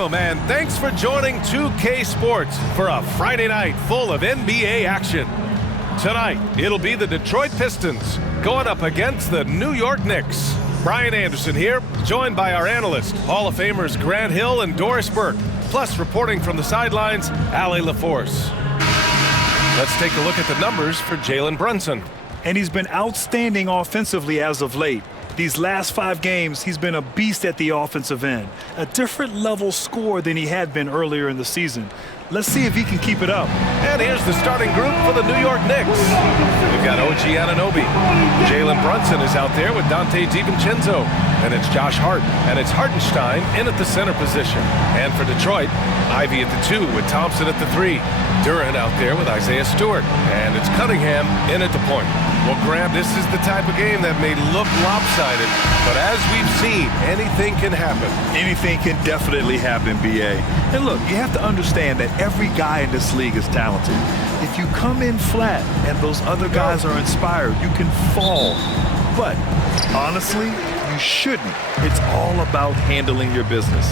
Welcome and thanks for joining 2K Sports for a Friday night full of NBA action. Tonight, it'll be the Detroit Pistons going up against the New York Knicks. Brian Anderson here, joined by our analysts, Hall of Famers Grant Hill and Doris Burke, plus reporting from the sidelines, Allie LaForce. Let's take a look at the numbers for Jalen Brunson. And he's been outstanding offensively as of late. These last 5 games, he's been a beast at the offensive end. A different level scorer than he had been earlier in the season. Let's see if he can keep it up. And here's the starting group for the New York Knicks. We've got OG Anunoby. Jalen Brunson is out there with Dante DiVincenzo. And it's Josh Hart. And it's Hartenstein in at the center position. And for Detroit, Ivy at the 2 with Thompson at the 3. Duran out there with Isaiah Stewart. And it's Cunningham in at the point. Well, Graham, this is the type of game that may look lopsided, but as we've seen, anything can happen. Anything can definitely happen, B.A. And look, you have to understand that every guy in this league is talented. If you come in flat and those other guys are inspired, you can fall. But honestly, you shouldn't. It's all about handling your business.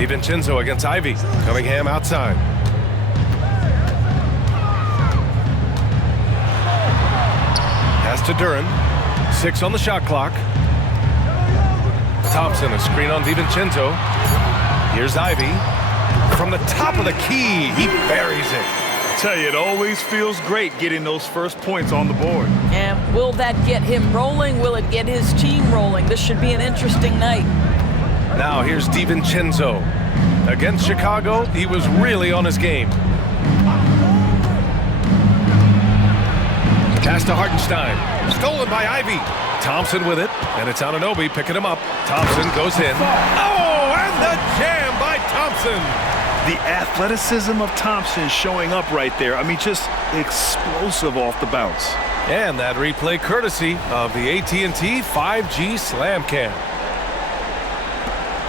DiVincenzo against Ivy. Cunningham outside. Pass to Duran. 6 on the shot clock. Thompson, a screen on DiVincenzo. Here's Ivy. From the top of the key, he buries it. I tell you, it always feels great getting those first points on the board. And will that get him rolling? Will it get his team rolling? This should be an interesting night. Now here's DiVincenzo. Against Chicago, he was really on his game. Pass to Hartenstein. Stolen by Ivy. Thompson with it, and it's Anunoby picking him up. Thompson goes in. Oh, and the jam by Thompson. The athleticism of Thompson showing up right there. I mean, just explosive off the bounce. And that replay courtesy of the AT&T 5G Slam Cam.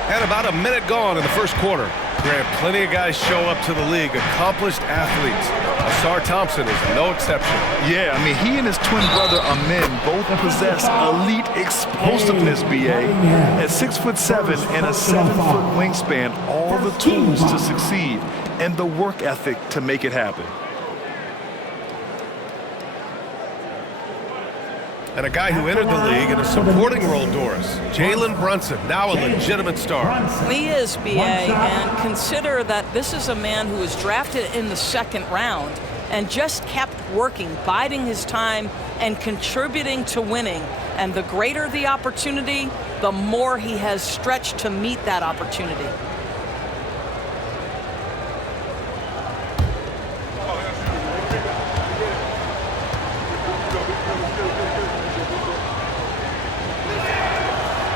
And about a minute gone in the first quarter. Grant, plenty of guys show up to the league, accomplished athletes. Asar Thompson is no exception. Yeah, I mean, he and his twin brother Amin both possess elite explosiveness, B.A. At 6'7" and a 7-foot wingspan, all the tools to succeed and the work ethic to make it happen. And a guy who entered the league in a supporting role, Doris. Jalen Brunson, now a legitimate star. He is, B.A., and consider that this is a man who was drafted in the 2nd round and just kept working, biding his time, and contributing to winning. And the greater the opportunity, the more he has stretched to meet that opportunity.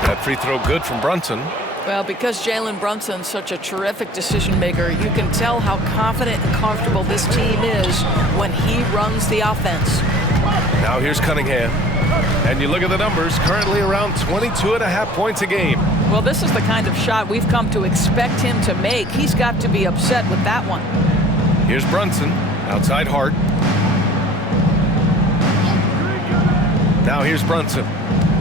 That free throw good from Brunson. Well, because Jalen Brunson's such a terrific decision maker, you can tell how confident and comfortable this team is when he runs the offense. Now here's Cunningham. And you look at the numbers, currently around 22.5 points a game. Well, this is the kind of shot we've come to expect him to make. He's got to be upset with that one. Here's Brunson, outside Hart. Now here's Brunson.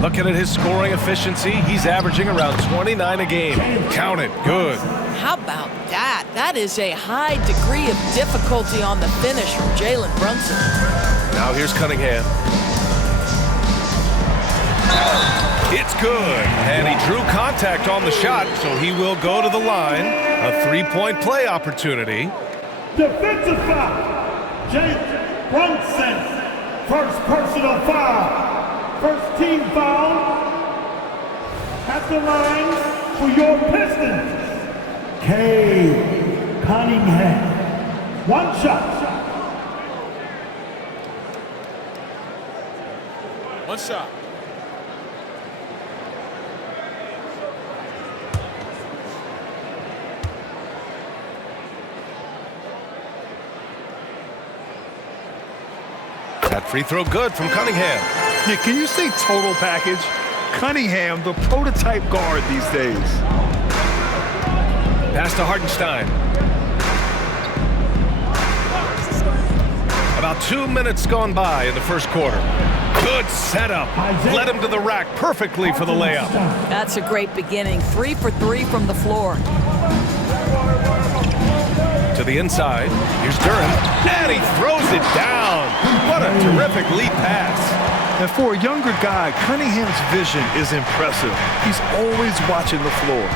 Looking at his scoring efficiency, he's averaging around 29 a game. Count it, good. How about that? That is a high degree of difficulty on the finish from Jalen Brunson. Now here's Cunningham. It's good. And he drew contact on the shot, so he will go to the line. A 3-point play opportunity. Defensive foul. Jalen Brunson. First personal foul. First team foul at the line for your Pistons. K. Cunningham. 1 shot. 1 shot. That free throw good from Cunningham. Yeah, can you say total package? Cunningham, the prototype guard these days. Pass to Hartenstein. About 2 minutes gone by in the first quarter. Good setup. Led him to the rack perfectly for the layup. That's a great beginning. 3 for 3 from the floor. To the inside. Here's Duren. And he throws it down. What a terrific lead pass. And for a younger guy, Cunningham's vision is impressive. He's always watching the floor.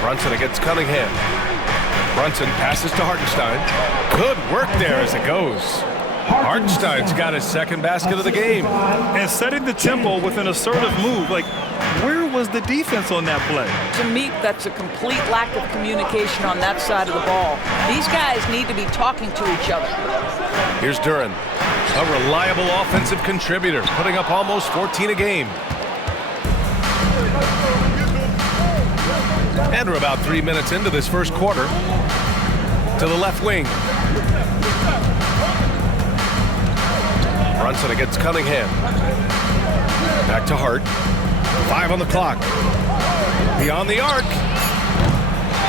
Brunson against Cunningham. Brunson passes to Hartenstein. Good work there as it goes. Hartenstein's got his second basket of the game. And setting the tempo with an assertive move. Like, where was the defense on that play? To me, that's a complete lack of communication on that side of the ball. These guys need to be talking to each other. Here's Duren, a reliable offensive contributor, putting up almost 14 a game. And we're about 3 minutes into this first quarter. To the left wing. Brunson against Cunningham. Back to Hart. 5 on the clock. Beyond the arc.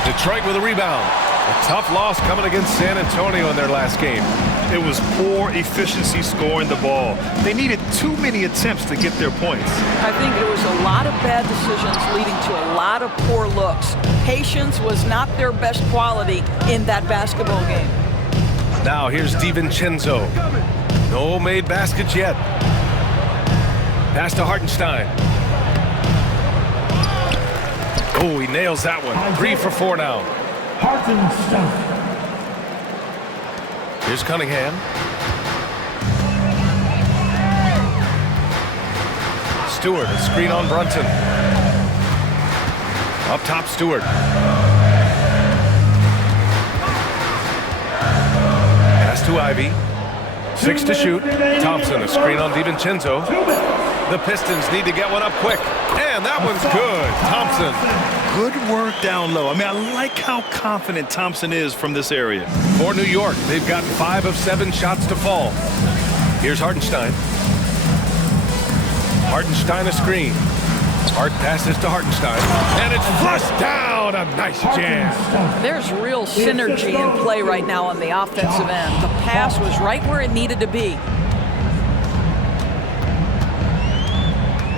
Detroit with a rebound. A tough loss coming against San Antonio in their last game. It was poor efficiency scoring the ball. They needed too many attempts to get their points. I think it was a lot of bad decisions leading to a lot of poor looks. Patience was not their best quality in that basketball game. Now here's DiVincenzo. No made baskets yet. Pass to Hartenstein. Oh, he nails that one. 3 for 4 now. Hartenstein. Here's Cunningham. Stewart, a screen on Brunson. Up top, Stewart. Pass to Ivy. 6 to shoot. Thompson, a screen on DiVincenzo. The Pistons need to get one up quick. And that one's good. Thompson. Good work down low. I mean, I like how confident Thompson is from this area. For New York, they've got 5 of 7 shots to fall. Here's Hartenstein. Hartenstein a screen. Hart passes to Hartenstein. And it's flushed down. A nice jam. There's real synergy in play right now on the offensive end. The pass was right where it needed to be.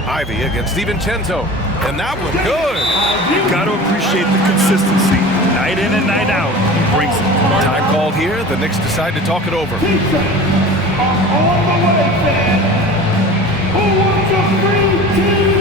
Ivy against DiVincenzo. And that one good. You've got to appreciate the consistency. Night in and night out, he brings it. Time called here. The Knicks decide to talk it over. Pieces are on the way, fans. Who wants a free tea?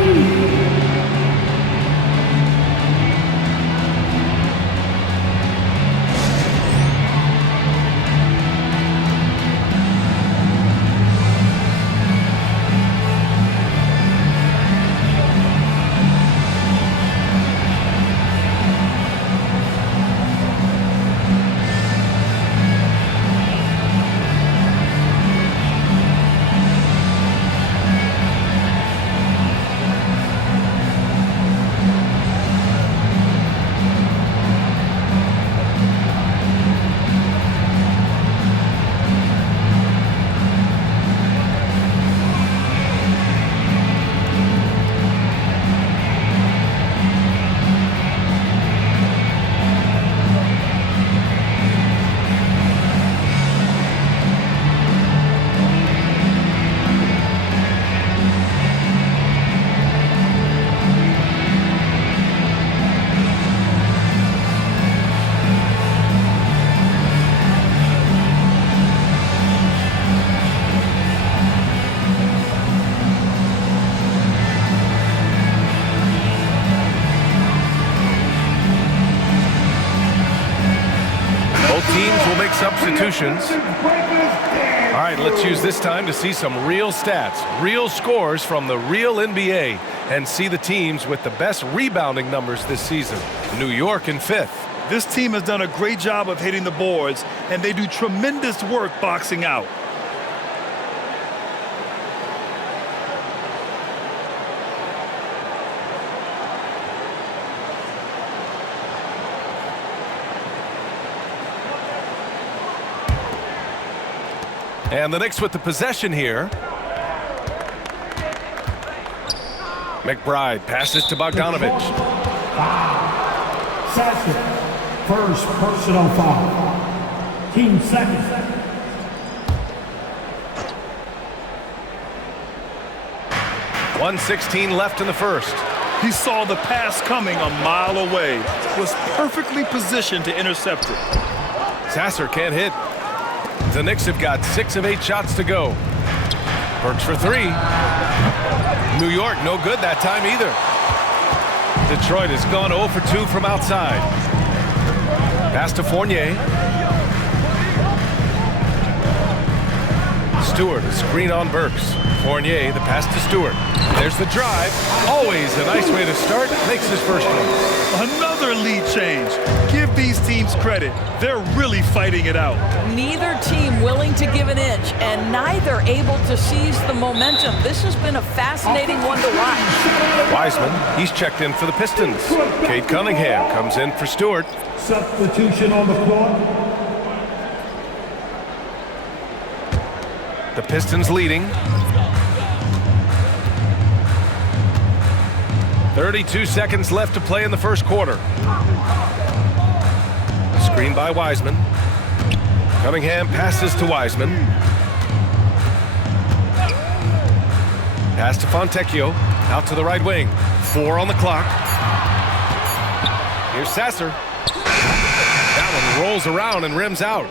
Teams will make substitutions. All right, let's use this time to see some real stats, real scores from the real NBA, and see the teams with the best rebounding numbers this season. New York in 5th. This team has done a great job of hitting the boards, and they do tremendous work boxing out. And the Knicks with the possession here. McBride passes to Bogdanovich. Second, first personal foul. Team second. 1:16 left in the first. He saw the pass coming a mile away, was perfectly positioned to intercept it. Sasser can't hit. The Knicks have got 6 of 8 shots to go. Burks for 3. New York, no good that time either. Detroit has gone 0 for 2 from outside. Pass to Fournier. Stewart, a screen on Burks. Fournier, the pass to Stewart. There's the drive. Always a nice way to start. Makes his first one. Another lead change. Give these teams credit. They're really fighting it out. Neither team willing to give an inch, and neither able to seize the momentum. This has been a fascinating one to watch. Wiseman, he's checked in for the Pistons. Cade Cunningham comes in for Stewart. Substitution on the court. The Pistons leading. 32 seconds left to play in the first quarter. Screen by Wiseman. Cunningham passes to Wiseman. Pass to Fontecchio. Out to the right wing. 4 on the clock. Here's Sasser. That one rolls around and rims out.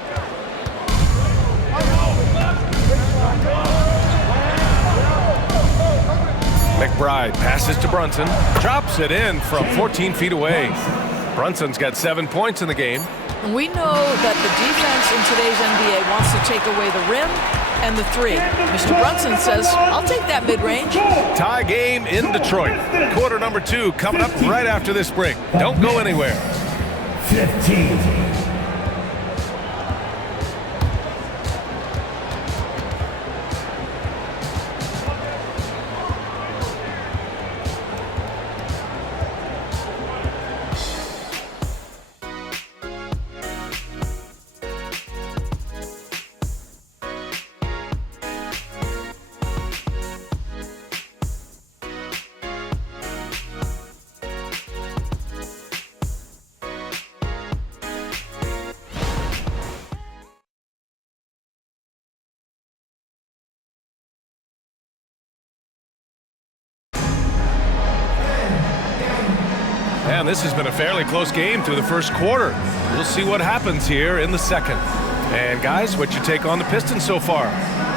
McBride passes to Brunson, drops it in from 14 feet away. Brunson's got 7 points in the game. We know that the defense in today's NBA wants to take away the rim and the 3. Mr. Brunson says, I'll take that mid-range. Tie game in Detroit. Quarter number 2 coming up right after this break. Don't go anywhere. 15. And this has been a fairly close game through the first quarter. We'll see what happens here in the second. And guys, what's your take on the Pistons so far?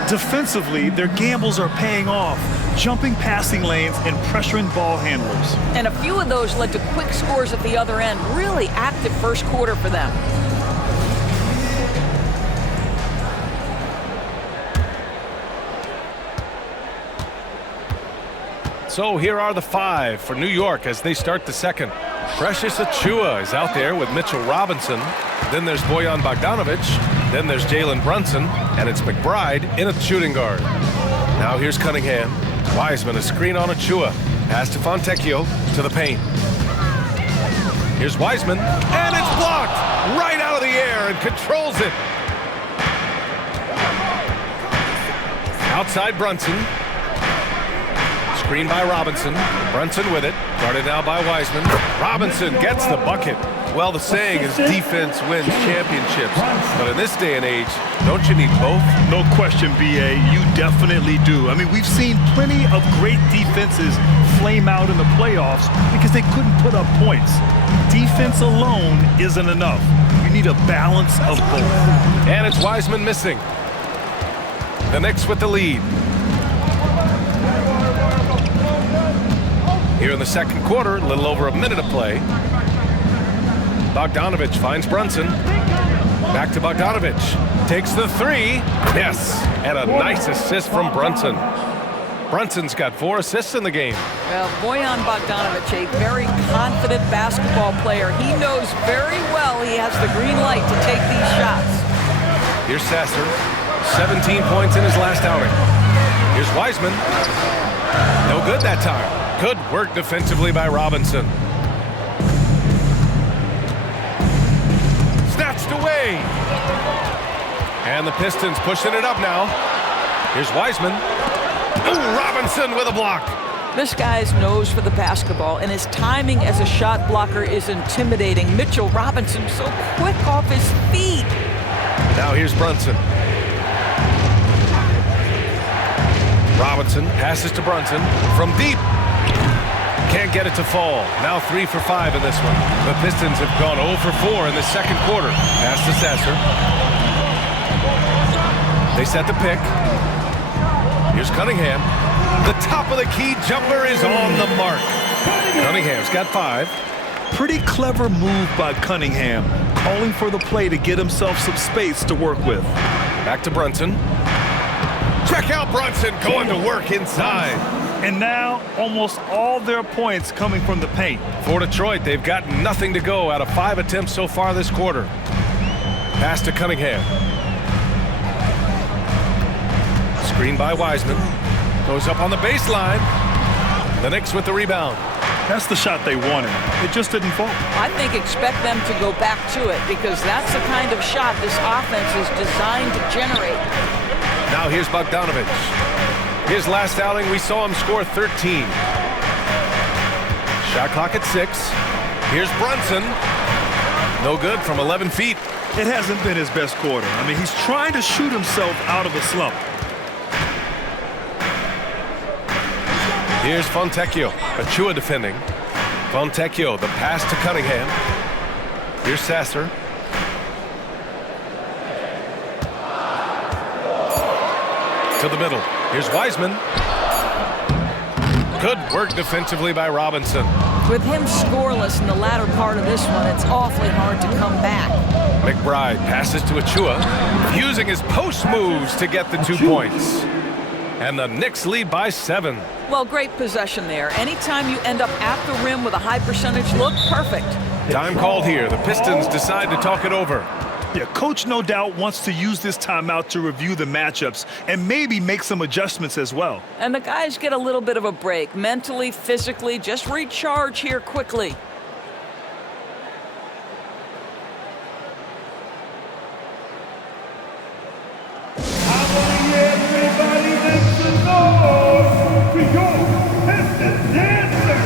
Defensively, their gambles are paying off, jumping passing lanes and pressuring ball handlers. And a few of those led to quick scores at the other end. Really active first quarter for them. So here are the 5 for New York as they start the second. Precious Achiuwa is out there with Mitchell Robinson. Then there's Bojan Bogdanovic. Then there's Jalen Brunson. And it's McBride in a shooting guard. Now here's Cunningham. Wiseman, a screen on Achiuwa. Pass to Fontecchio to the paint. Here's Wiseman. And it's blocked right out of the air and controls it. Outside Brunson. Screen by Robinson. Brunson with it. Guarded now by Wiseman. Robinson gets the bucket. Well, the saying is defense wins championships. But in this day and age, don't you need both? No question, B.A. You definitely do. I mean, we've seen plenty of great defenses flame out in the playoffs because they couldn't put up points. Defense alone isn't enough. You need a balance of both. And it's Wiseman missing. The Knicks with the lead. Here in the second quarter, a little over a minute of play. Bogdanovic finds Brunson. Back to Bogdanovic. Takes the 3. Yes, and a nice assist from Brunson. Brunson's got 4 assists in the game. Well, Bojan Bogdanovic, a very confident basketball player. He knows very well he has the green light to take these shots. Here's Sasser. 17 points in his last outing. Here's Wiseman. No good that time. Good work defensively by Robinson. Snatched away. And the Pistons pushing it up now. Here's Wiseman. Ooh, Robinson with a block. This guy's nose for the basketball, and his timing as a shot blocker is intimidating. Mitchell Robinson so quick off his feet. Now here's Brunson. Robinson passes to Brunson from deep. Can't get it to fall. Now 3 for 5 in this one. The Pistons have gone 0 for 4 in the second quarter. Pass to Sasser. They set the pick. Here's Cunningham. The top of the key jumper is on the mark. Cunningham's got 5. Pretty clever move by Cunningham, calling for the play to get himself some space to work with. Back to Brunson. Check out Brunson going to work inside. And now almost all their points coming from the paint. For Detroit, they've got nothing to go out of 5 attempts so far this quarter. Pass to Cunningham. Screen by Wiseman. Goes up on the baseline. The Knicks with the rebound. That's the shot they wanted. It just didn't fall. I think expect them to go back to it because that's the kind of shot this offense is designed to generate. Now here's Bogdanovich. His last outing, we saw him score 13. Shot clock at 6. Here's Brunson. No good from 11 feet. It hasn't been his best quarter. I mean, he's trying to shoot himself out of a slump. Here's Fontecchio. Achua defending. Fontecchio, the pass to Cunningham. Here's Sasser. To the middle. Here's Wiseman. Good work defensively by Robinson. With him scoreless in the latter part of this one, it's awfully hard to come back. McBride passes to Achua, using his post moves to get the 2 points. And the Knicks lead by 7. Well, great possession there. Anytime you end up at the rim with a high percentage look, perfect. Time called here. The Pistons decide to talk it over. Yeah, coach no doubt wants to use this timeout to review the matchups and maybe make some adjustments as well. And the guys get a little bit of a break, mentally, physically, just recharge here quickly. Everybody makes some noise to your Pistons dancer.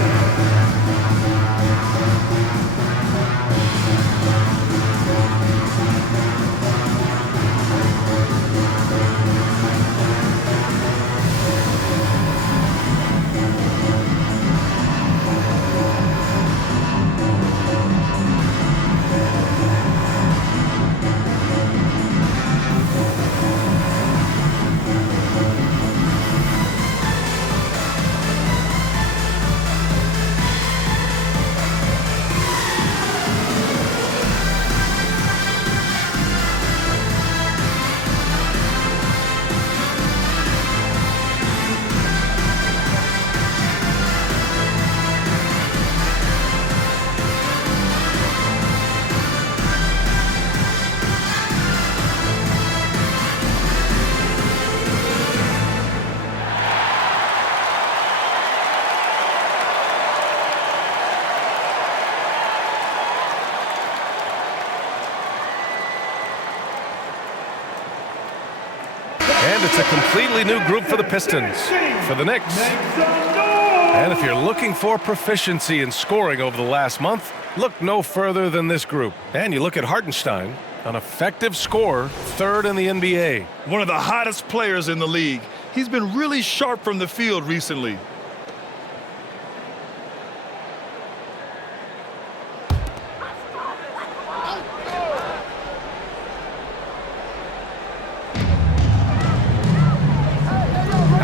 And it's a completely new group for the Pistons. For the Knicks. And if you're looking for proficiency in scoring over the last month, look no further than this group. And you look at Hartenstein, an effective scorer, 3rd in the NBA. One of the hottest players in the league. He's been really sharp from the field recently.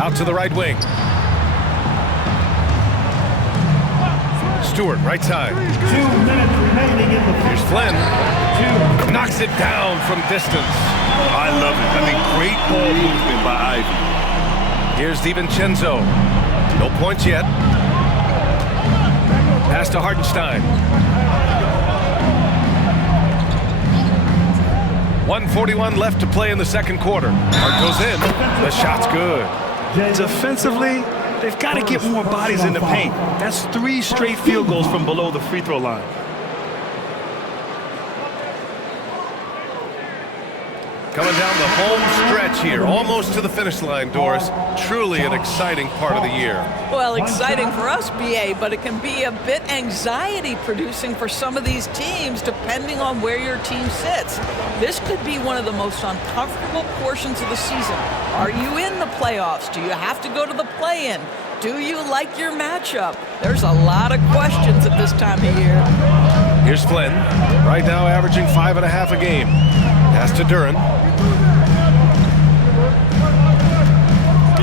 Out to the right wing. Stewart, right side. 2 minutes remaining in the Here's Flynn. Knocks it down from distance. I love it. I mean, great ball movement by Ivy. Here's DiVincenzo. No points yet. Pass to Hartenstein. 1:41 left to play in the second quarter. Hart goes in. The shot's good. Defensively, they've got to get more bodies in the paint. That's 3 straight field goals from below the free throw line. Coming down the home stretch here, almost to the finish line, Doris. Truly an exciting part of the year. Well, exciting for us, BA, but it can be a bit anxiety-producing for some of these teams, depending on where your team sits. This could be one of the most uncomfortable portions of the season. Are you in the playoffs? Do you have to go to the play-in? Do you like your matchup? There's a lot of questions at this time of year. Here's Flynn, right now averaging 5.5 a game. Pass to Duran.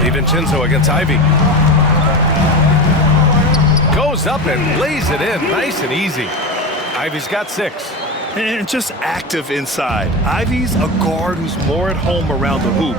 DiVincenzo against Ivy. Goes up and lays it in, nice and easy. Ivy's got 6. And just active inside. Ivy's a guard who's more at home around the hoop,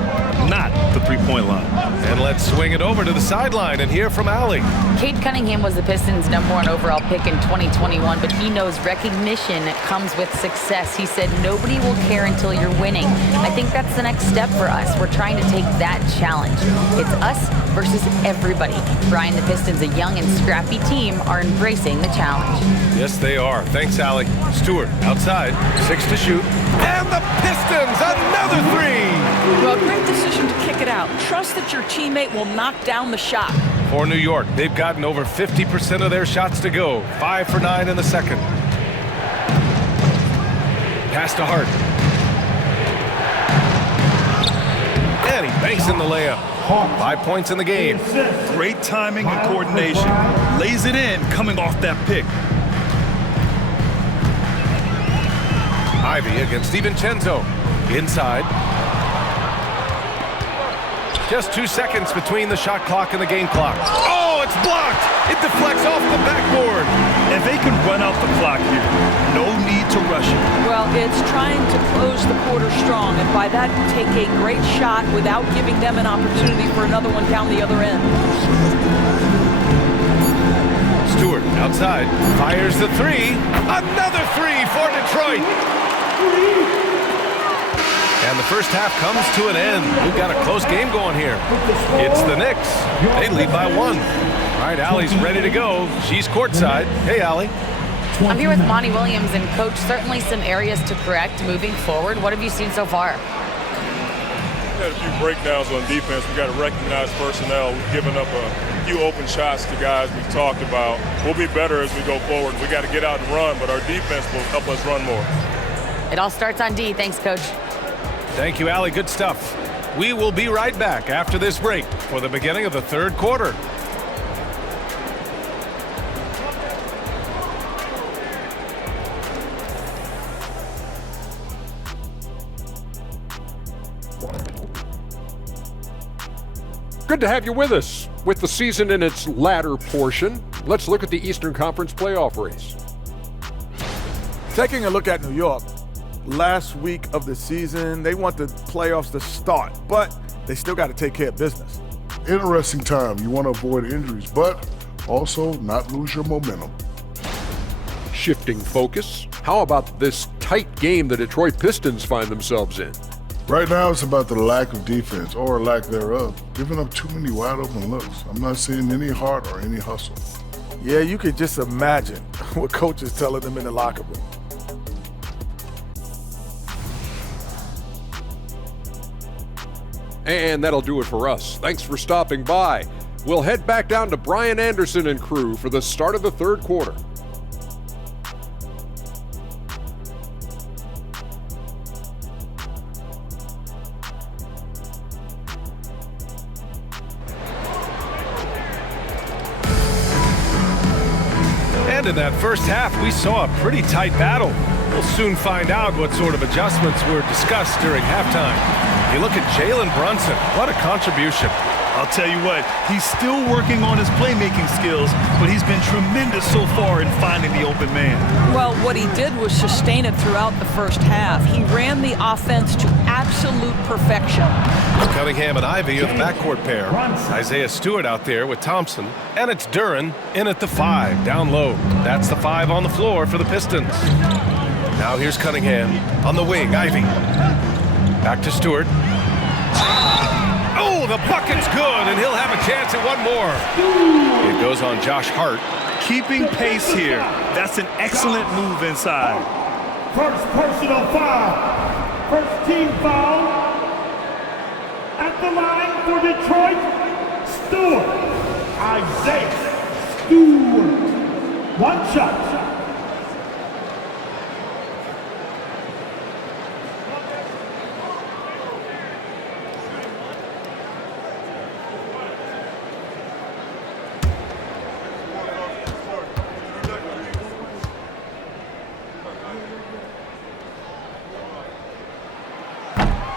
not the three-point line. And let's swing it over to the sideline and hear from Allie. Cade Cunningham was the Pistons' #1 overall pick in 2021, but he knows recognition comes with success. He said, nobody will care until you're winning. I think that's the next step for us. We're trying to take that challenge. It's us versus everybody. Brian, the Pistons, a young and scrappy team, are embracing the challenge. Yes, they are. Thanks, Allie. Stewart outside, 6 to shoot. And the Pistons, another 3! Well, great decision to kick it out. Trust that your teammate will knock down the shot. For New York, they've gotten over 50% of their shots to go. 5 for 9 in the second. Pass to Hart. And he banks in the layup. 5 points in the game. Great timing and coordination. Lays it in coming off that pick. Ivy against DiVincenzo. Inside. Just 2 seconds between the shot clock and the game clock. Oh, it's blocked! It deflects off the backboard. And they can run out the clock here. No need to rush it. Well, it's trying to close the quarter strong, and by that, take a great shot without giving them an opportunity for another one down the other end. Stewart outside, fires the 3. Another 3 for Detroit. And the first half comes to an end. We've got a close game going here. It's the Knicks. They lead by 1. All right, Allie's ready to go. She's courtside. Hey, Allie. I'm here with Monty Williams, and Coach, certainly some areas to correct moving forward. What have you seen so far? We had a few breakdowns on defense. We got to recognize personnel. We've given up a few open shots to guys we've talked about. We'll be better as we go forward. We got to get out and run, but our defense will help us run more. It all starts on D. Thanks, Coach. Thank you, Allie. Good stuff. We will be right back after this break for the beginning of the third quarter. Good to have you with us. With the season in its latter portion, let's look at the Eastern Conference playoff race. Taking a look at New York, last week of the season, they want the playoffs to start, but they still got to take care of business. Interesting time. You want to avoid injuries, but also not lose your momentum. Shifting focus, how about this tight game the Detroit Pistons find themselves in? Right now, it's about the lack of defense, or lack thereof. Giving up too many wide open looks. I'm not seeing any heart or any hustle. Yeah, you could just imagine what coach is telling them in the locker room. And that'll do it for us. Thanks for stopping by. We'll head back down to Brian Anderson and crew for the start of the third quarter. And in that first half, we saw a pretty tight battle. We'll soon find out what sort of adjustments were discussed during halftime. You look at Jalen Brunson, what a contribution. I'll tell you what, he's still working on his playmaking skills, but he's been tremendous so far in finding the open man. Well, what he did was sustain it throughout the first half. He ran the offense to absolute perfection. Cunningham and Ivy are the backcourt pair. Isaiah Stewart out there with Thompson. And it's Duran in at the 5, down low. That's the 5 on the floor for the Pistons. Now here's Cunningham on the wing, Ivy. Back to Stewart. Oh, the bucket's good, and he'll have a chance at one more. It goes on Josh Hart. Keeping pace here. That's an excellent move inside. First personal foul. First team foul. At the line for Detroit, Stewart. Isaiah Stewart. One shot.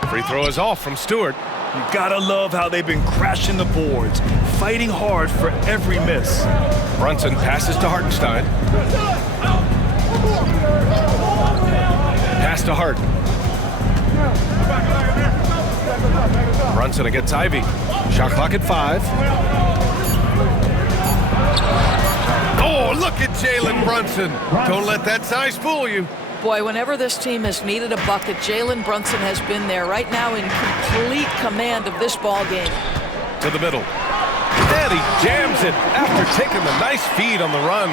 Free throw is off from Stewart. You gotta love how they've been crashing the boards, fighting hard for every miss. Brunson passes to Hartenstein. Pass to Hart. Brunson against Ivy. Shot clock at 5. Oh, look at Jalen Brunson. Don't let that size fool you. Boy, whenever this team has needed a bucket, Jalen Brunson has been there right now in complete command of this ball game. To the middle. And he jams it after taking the nice feed on the run.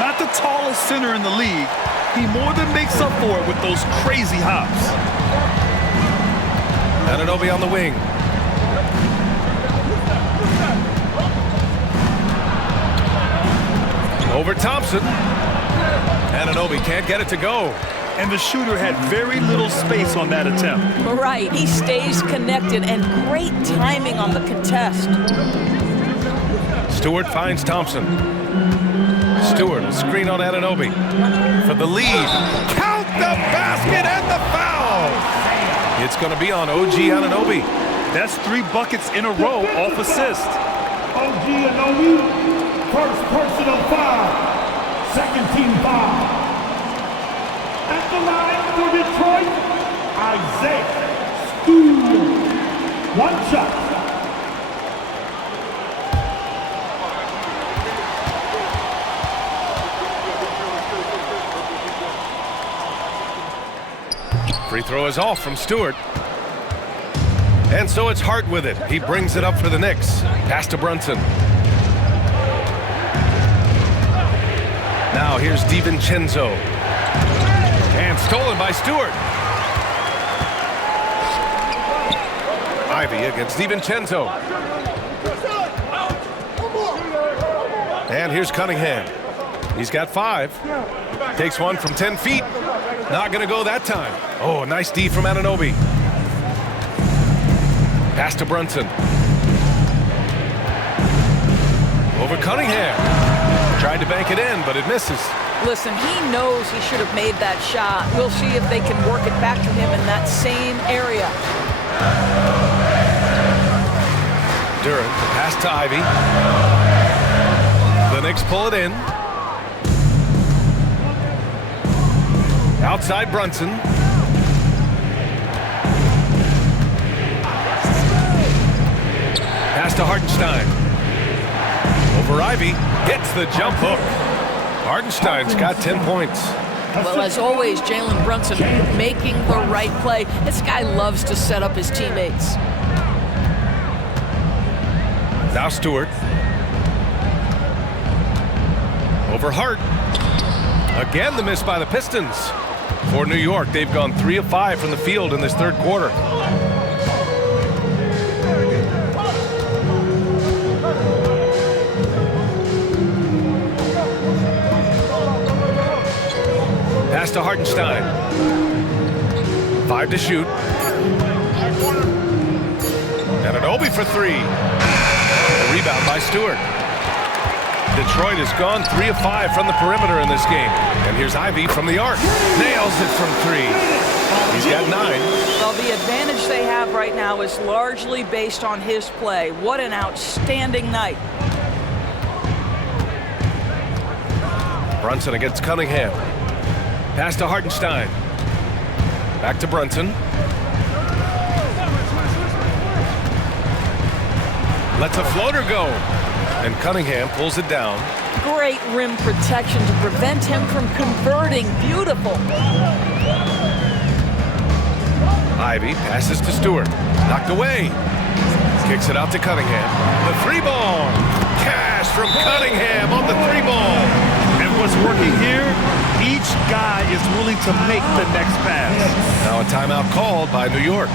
Not the tallest center in the league, he more than makes up for it with those crazy hops. Anunoby on the wing. Over Thompson. Anunoby can't get it to go. And the shooter had very little space on that attempt. Right, he stays connected and great timing on the contest. Stewart finds Thompson. Stewart, a screen on Anunoby for the lead. Count the basket and the foul. It's going to be on OG Anunoby. That's 3 buckets in a row off assist. OG Anunoby, first personal foul. Second team foul. At the line for Detroit, Isaiah Stewart. One shot. Free throw is off from Stewart. And so it's Hart with it. He brings it up for the Knicks. Pass to Brunson. Now here's DiVincenzo. And stolen by Stewart. Ivy against DiVincenzo. And here's Cunningham. He's got 5. Takes one from 10 feet. Not going to go that time. Oh, nice D from Anunoby. Pass to Brunson. Over Cunningham. Tried to bank it in, but it misses. Listen, he knows he should have made that shot. We'll see if they can work it back to him in that same area. Duran, pass to Ivy. The Knicks pull it in. Outside Brunson. Pass to Hartenstein. Over Ivy. Gets the jump hook. Hartenstein's got 10 points. Well, as always, Jalen Brunson making the right play. This guy loves to set up his teammates. Now Stewart. Over Hart. Again, the miss by the Pistons. For New York, they've gone 3 of 5 from the field in this third quarter. Pass to Hartenstein. 5 to shoot. Anunoby for 3. A rebound by Stewart. Detroit has gone 3 of 5 from the perimeter in this game. And here's Ivy from the arc. Nails it from 3. He's got 9. Well, the advantage they have right now is largely based on his play. What an outstanding night. Brunson against Cunningham. Pass to Hartenstein. Back to Brunson. Lets a floater go. And Cunningham pulls it down. Great rim protection to prevent him from converting. Beautiful. Ivy passes to Stewart. Knocked away. Kicks it out to Cunningham. The 3-ball. Cash from Cunningham on the 3-ball. And what's working here Each guy is willing to make the next pass. Now a timeout called by New York.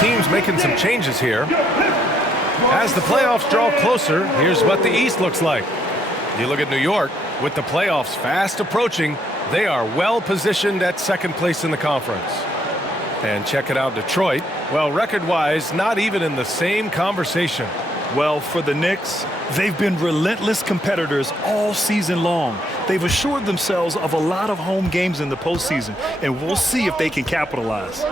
Teams making some changes here. As the playoffs draw closer, here's what the East looks like. You look at New York, with the playoffs fast approaching, they are well positioned at second place in the conference. And check it out, Detroit. Well, record-wise, not even in the same conversation. Well, for the Knicks, they've been relentless competitors all season long. They've assured themselves of a lot of home games in the postseason, and we'll see if they can capitalize.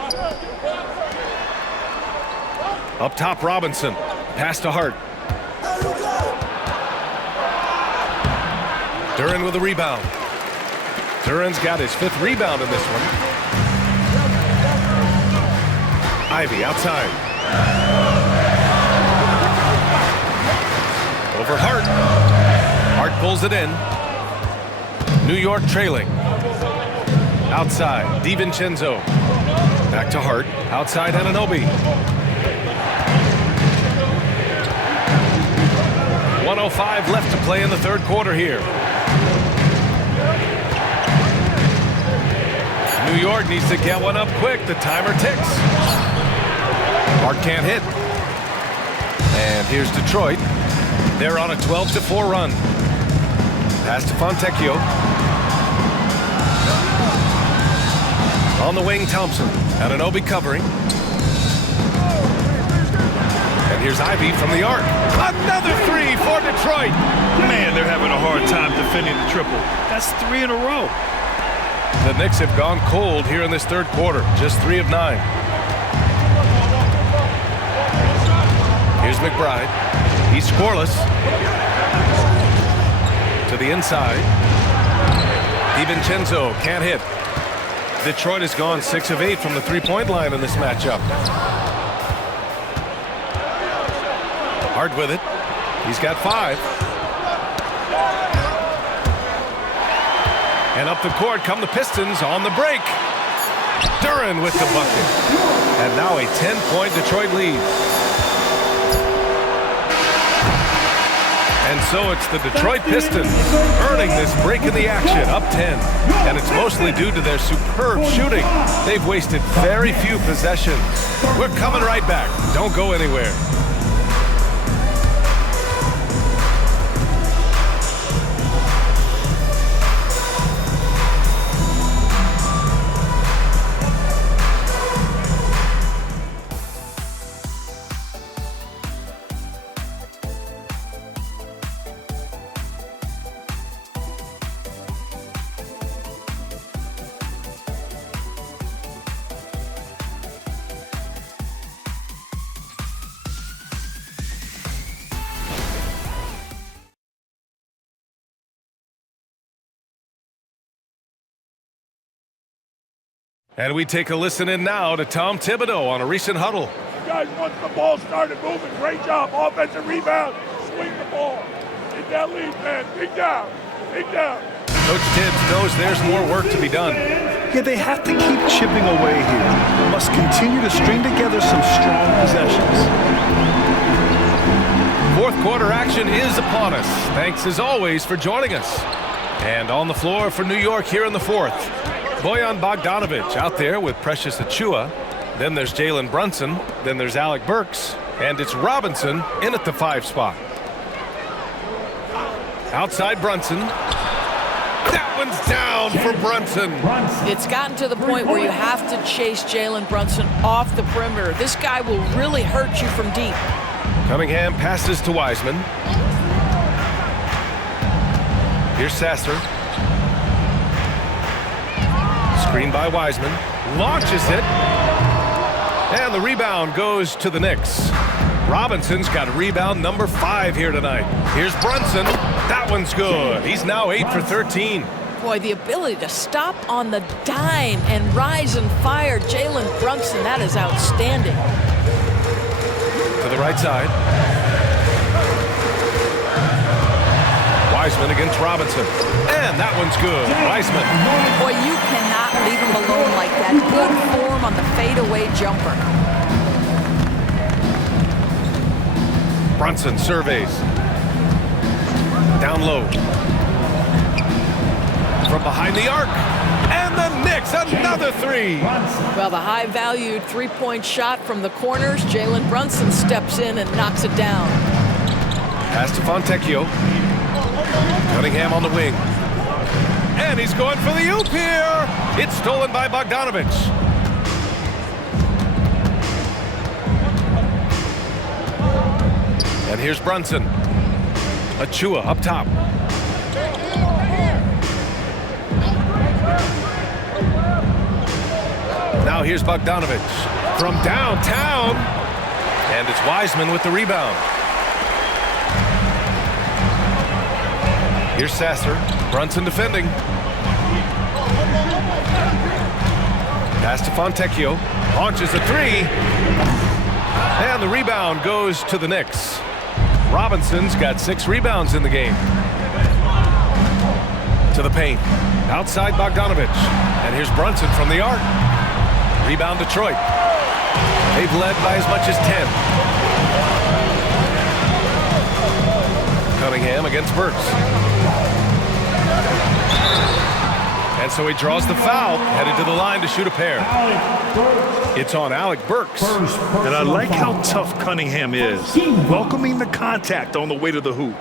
Up top, Robinson. Pass to Hart. Duren with a rebound. Duren's got his 5th rebound in this one. Ivy outside. Over Hart. Hart pulls it in. New York trailing. Outside, DiVincenzo. Back to Hart. Outside, Anunoby. 1:05 left to play in the third quarter here. New York needs to get one up quick. The timer ticks. Hart can't hit. And here's Detroit. They're on a 12-4 run. Pass to Fontecchio. On the wing, Thompson. Anunoby covering. And here's Ivy from the arc. Another 3 for Detroit. Man, they're having a hard time defending the triple. That's 3 in a row. The Knicks have gone cold here in this third quarter. Just 3 of 9. Here's McBride. He's scoreless. To the inside. DiVincenzo can't hit. Detroit has gone 6 of 8 from the three-point line in this matchup. Hart with it. He's got 5. And up the court come the Pistons on the break. Duren with the bucket. And now a 10-point Detroit lead. And so it's the Detroit Pistons earning this break in the action, up 10. And it's mostly due to their superb shooting. They've wasted very few possessions. We're coming right back. Don't go anywhere. And we take a listen in now to Tom Thibodeau on a recent huddle. You guys, once the ball started moving, great job. Offensive rebound, swing the ball. Get that lead, man. Big down. Big down. Coach Tibbs knows there's more work to be done. Yeah, they have to keep chipping away here. Must continue to string together some strong possessions. 4th quarter action is upon us. Thanks as always for joining us. And on the floor for New York here in the fourth, Bojan Bogdanovic out there with Precious Achiuwa. Then there's Jalen Brunson. Then there's Alec Burks. And it's Robinson in at the 5 spot. Outside Brunson. That one's down for Brunson. It's gotten to the point where you have to chase Jalen Brunson off the perimeter. This guy will really hurt you from deep. Cunningham passes to Wiseman. Here's Sasser. Screen by Wiseman. Launches it. And the rebound goes to the Knicks. Robinson's got rebound number 5 here tonight. Here's Brunson. That one's good. He's now 8 for 13. Boy, the ability to stop on the dime and rise and fire Jalen Brunson, that is outstanding. To the right side. Wiseman against Robinson. And that one's good. Wiseman. Boy, you cannot leave him alone like that. Good form on the fadeaway jumper. Brunson surveys. Down low. From behind the arc. And the Knicks, another 3. Well, the high-valued three-point shot from the corners. Jalen Brunson steps in and knocks it down. Pass to Fontecchio. Cunningham on the wing. And he's going for the oop here. It's stolen by Bogdanovic. And here's Brunson. Achiuwa up top. Now here's Bogdanovic from downtown. And it's Wiseman with the rebound. Here's Sasser. Brunson defending. Pass to Fontecchio. Launches a 3. And the rebound goes to the Knicks. Robinson's got 6 rebounds in the game. To the paint. Outside Bogdanovic. And here's Brunson from the arc. Rebound Detroit. They've led by as much as 10. Cunningham against Burks. And so he draws the foul, headed to the line to shoot a pair. It's on Alec Burks. And I like how tough Cunningham is, welcoming the contact on the way to the hoop.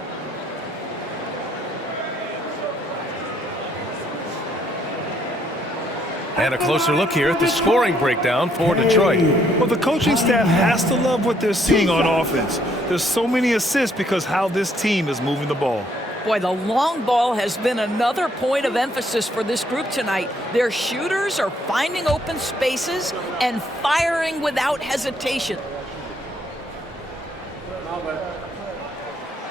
And a closer look here at the scoring breakdown for Detroit. Well, the coaching staff has to love what they're seeing on offense. There's so many assists because how this team is moving the ball. Boy, the long ball has been another point of emphasis for this group tonight. Their shooters are finding open spaces and firing without hesitation.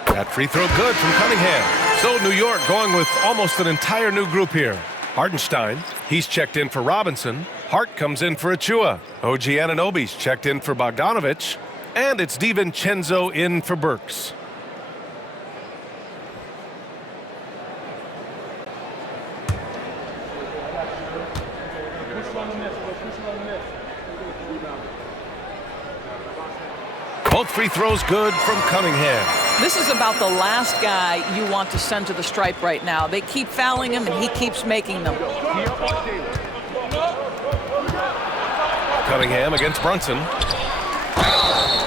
That free throw good from Cunningham. So New York going with almost an entire new group here. Hartenstein, he's checked in for Robinson. Hart comes in for Achiuwa. OG Anunoby's checked in for Bogdanovic. And it's DiVincenzo in for Burks. Both free throws good from Cunningham. This is about the last guy you want to send to the stripe right now. They keep fouling him, and he keeps making them. Cunningham against Brunson.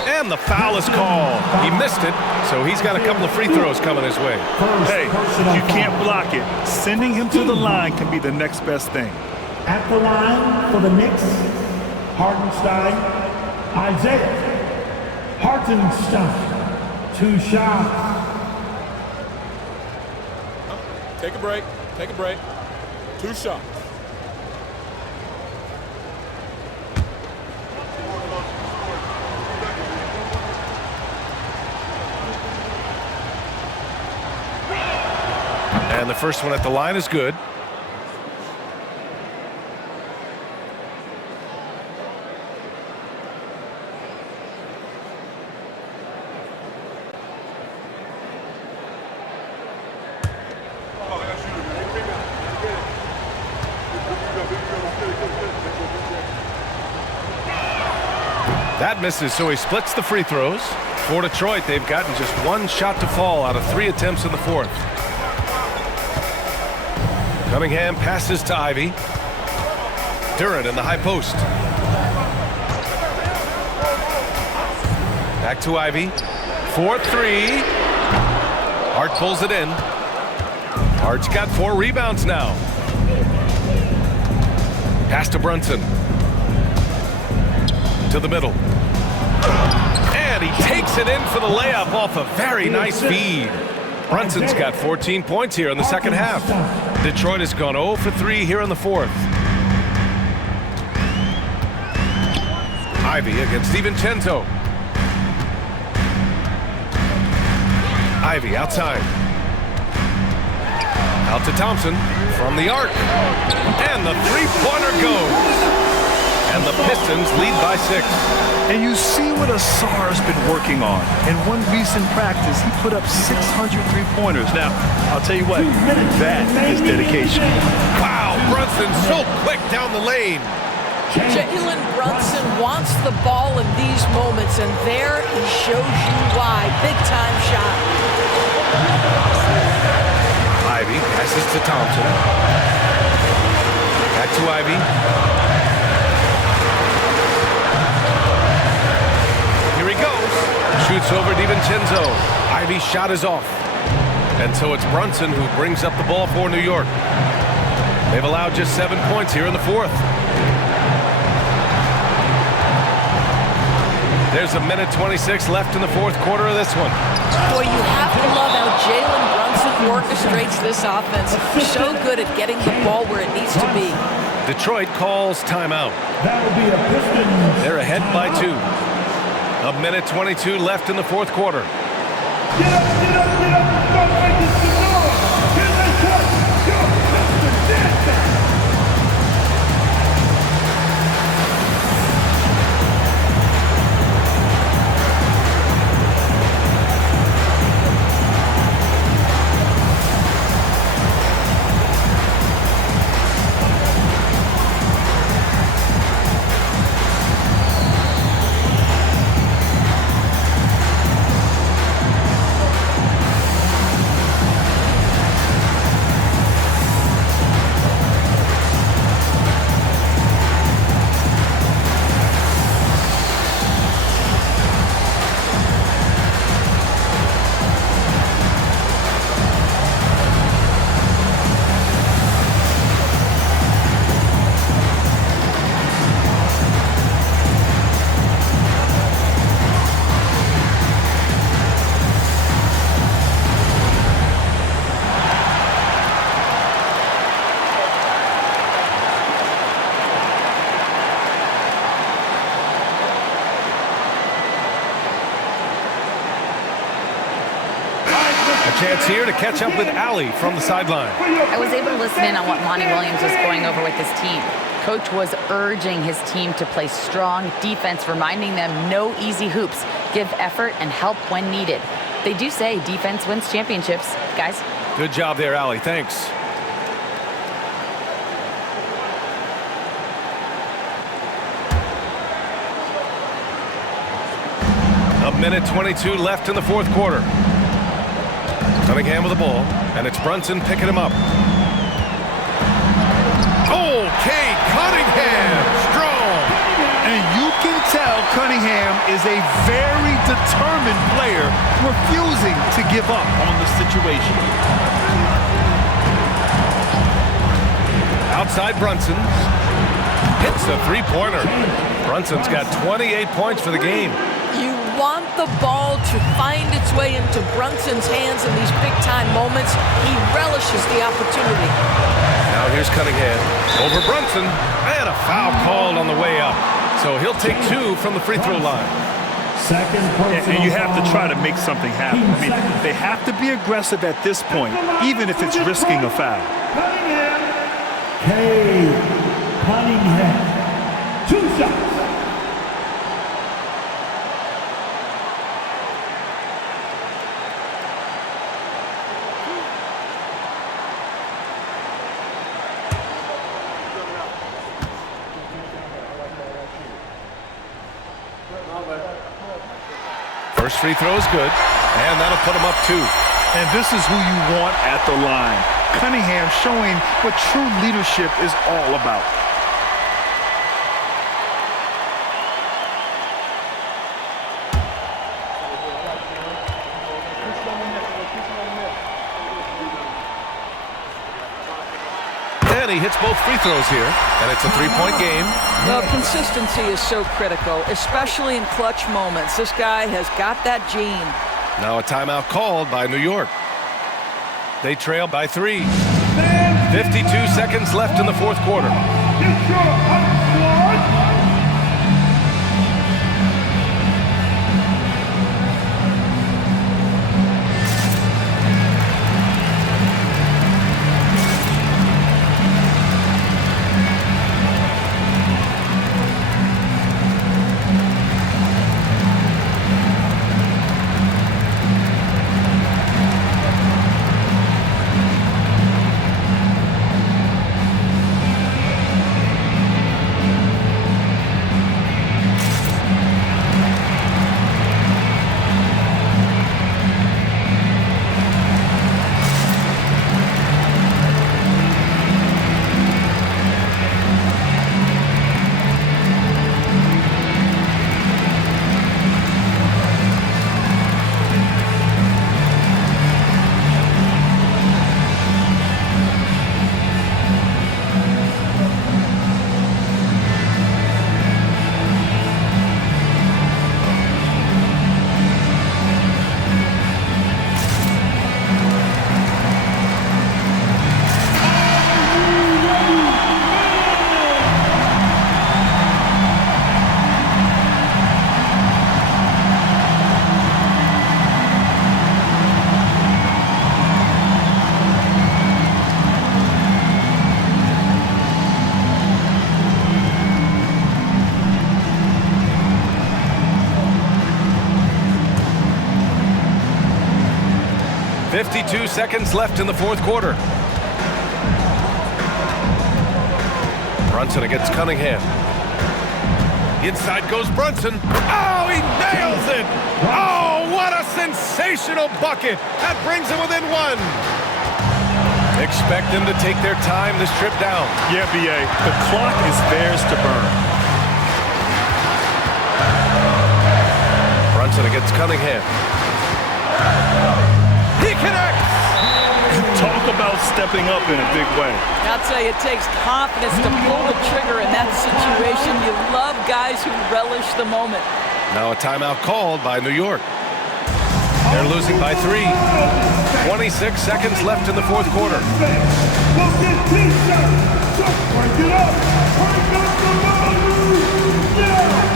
And the foul is called. He missed it, so he's got a couple of free throws coming his way. Hey, if you can't block it, sending him to the line can be the next best thing. At the line for the Knicks, Hartenstein, Isaiah Hartenstein. 2 shots. Take a break. Take a break. 2 shots. And the first one at the line is good. That misses, so he splits the free throws. For Detroit, they've gotten just one shot to fall out of 3 attempts in the fourth. Cunningham passes to Ivy. Durant in the high post. Back to Ivy. 4-3. Hart pulls it in. Hart's got 4 rebounds now. Pass to Brunson. To the middle. And he takes it in for the layup off a very nice feed. Brunson's got 14 points here in the second half. Detroit has gone 0 for 3 here in the fourth. Ivy against DiVincenzo. Ivy outside. Out to Thompson from the arc. And the three-pointer goes. And the Pistons lead by 6. And you see what Asar's been working on. In one recent practice, he put up 600 three-pointers. Now, I'll tell you what, that is dedication. Wow, Brunson so quick down the lane. Jalen Brunson wants the ball in these moments, and there he shows you why. Big-time shot. Ivy passes to Thompson. Back to Ivy. Here he goes. Shoots over DiVincenzo. Ivy's shot is off. And so it's Brunson who brings up the ball for New York. They've allowed just 7 points here in the fourth. There's a minute 26 left in the fourth quarter of this one. Boy, you have to love how Jalen Brunson orchestrates this offense. So good at getting the ball where it needs to be. Detroit calls timeout. That'll be a Pistons. They're ahead by 2. A minute 22 left in the fourth quarter. Get up, get up, get up. Don't make this to Noah. Here they come. Go, Mr. Dancing. Chance here to catch up with Allie from the sideline. I was able to listen in on what Monty Williams was going over with his team. Coach was urging his team to play strong defense, reminding them no easy hoops, give effort and help when needed. They do say defense wins championships, guys. Good job there, Allie. Thanks. A minute 22 left in the fourth quarter. Cunningham with the ball, and it's Brunson picking him up. Okay, Cunningham, strong. And you can tell Cunningham is a very determined player, refusing to give up on the situation. Outside Brunson. Hits the three-pointer. Brunson's got 28 points for the game. You want the ball to find its way into Brunson's hands in these big-time moments. He relishes the opportunity. Now here's Cunningham. Over Brunson. And a foul called on the way up. So he'll take 2 from the free throw line. And you have to try to make something happen. I mean, they have to be aggressive at this point, even if it's risking a foul. Cunningham. 2 shots. First free throw is good, and that'll put him up 2. And this is who you want at the line. Cunningham showing what true leadership is all about. And he hits both free throws here, and it's a 3-point game. Well, consistency is so critical, especially in clutch moments. This guy has got that gene. Now a timeout called by New York. They trail by 3. 52 seconds left in the fourth quarter. Get your squad. .52 seconds left in the fourth quarter. Brunson against Cunningham. Inside goes Brunson. Oh, he nails it! Oh, what a sensational bucket! That brings him within 1. Expect them to take their time this trip down. Yeah, B.A., the clock is theirs to burn. Brunson against Cunningham. He connects! Talk about stepping up in a big way. I'll tell you, it takes confidence to pull the trigger in that situation. You love guys who relish the moment. Now a timeout called by New York. They're losing by 3. 26 seconds left in the fourth quarter. Go get T-shirt. Just break it up. Break up the value. Yeah.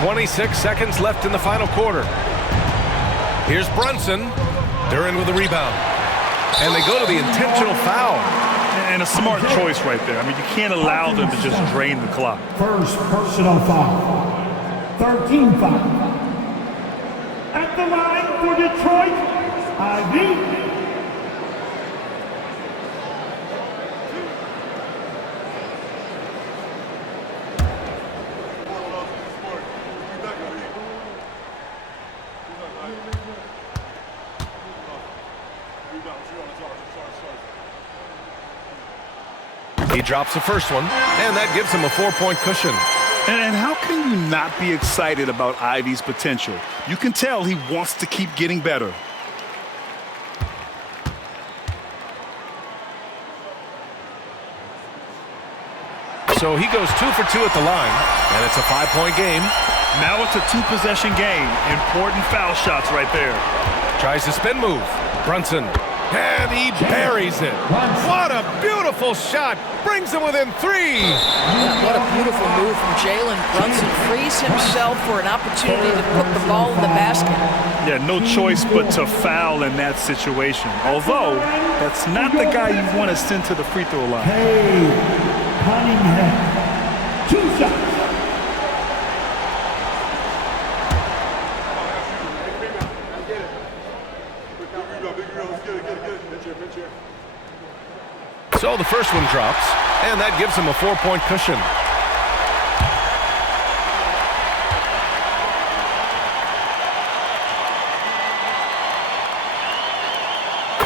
.26 seconds left in the final quarter. Here's Brunson. Duran with a rebound. And they go to the intentional foul. And a smart choice right there. I mean, you can't allow them to just drain the clock. First personal foul. 13 foul. At the line for Detroit, Ivy. He drops the first one, and that gives him a 4-point cushion. And how can you not be excited about Ivy's potential? You can tell he wants to keep getting better. So he goes 2 for 2 at the line, and it's a 5-point game. Now it's a 2-possession game. Important foul shots right there. Tries to spin move. Brunson. And he buries it. What a beautiful shot. Brings him within 3. Yeah, what a beautiful move from Jalen Brunson. Frees himself for an opportunity to put the ball in the basket. Yeah, no choice but to foul in that situation. Although, that's not the guy you want to send to the free throw line. Hey, Cunningham. 2 shots. So the first one drops, and that gives him a 4-point cushion.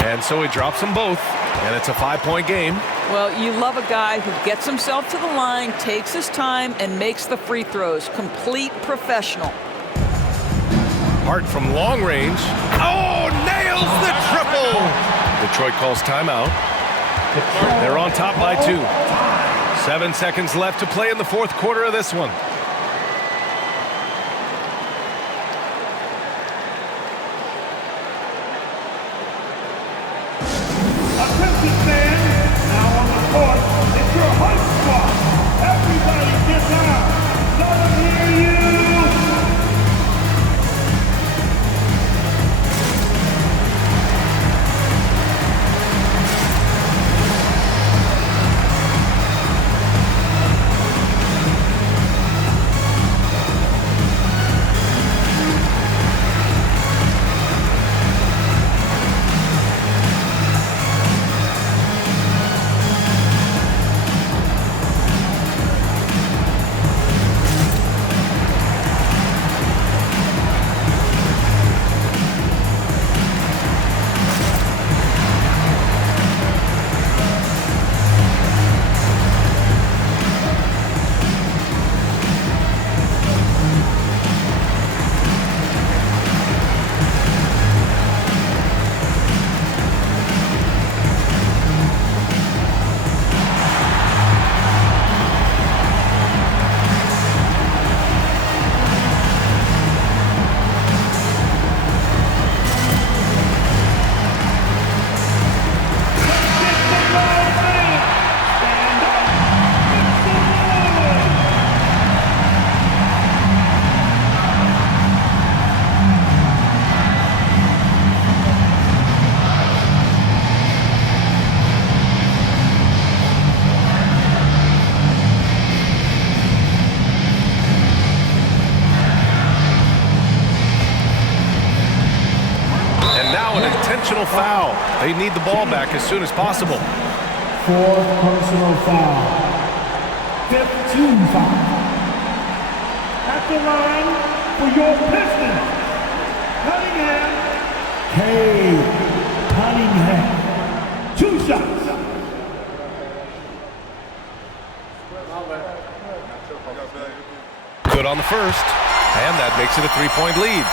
And so he drops them both, and it's a 5-point game. Well, you love a guy who gets himself to the line, takes his time, and makes the free throws. Complete professional. Hart from long range. Oh, nails the triple! Detroit calls timeout. They're on top by 2. 7 seconds left to play in the 4th quarter of this one. Attention fans, now on the court, it's your hype squad. Everybody get down. Let them hear you. Intentional foul. They need the ball back as soon as possible. 4th personal foul. 15 foul. At the line for your Pistons, Cunningham. Hey, Cunningham. 2 shots. Good on the first, and that makes it a 3-point lead.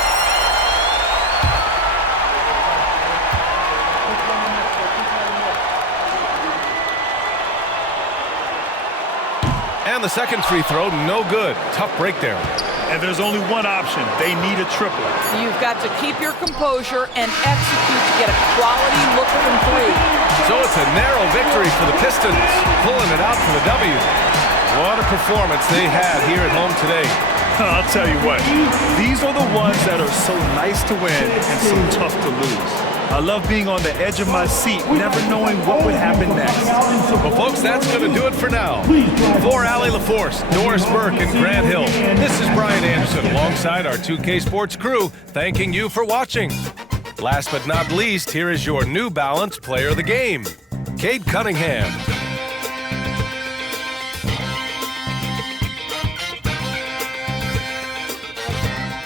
And the second free throw, no good. Tough break there. And there's only one option. They need a triple. You've got to keep your composure and execute to get a quality look from 3. So it's a narrow victory for the Pistons, pulling it out for the W. What a performance they had here at home today. I'll tell you what, these are the ones that are so nice to win and so tough to lose. I love being on the edge of my seat, never knowing what would happen next. Well, folks, that's going to do it for now. For Allie LaForce, Doris Burke, and Grant Hill, this is Brian Anderson alongside our 2K Sports crew, thanking you for watching. Last but not least, here is your New Balance Player of the Game, Cade Cunningham.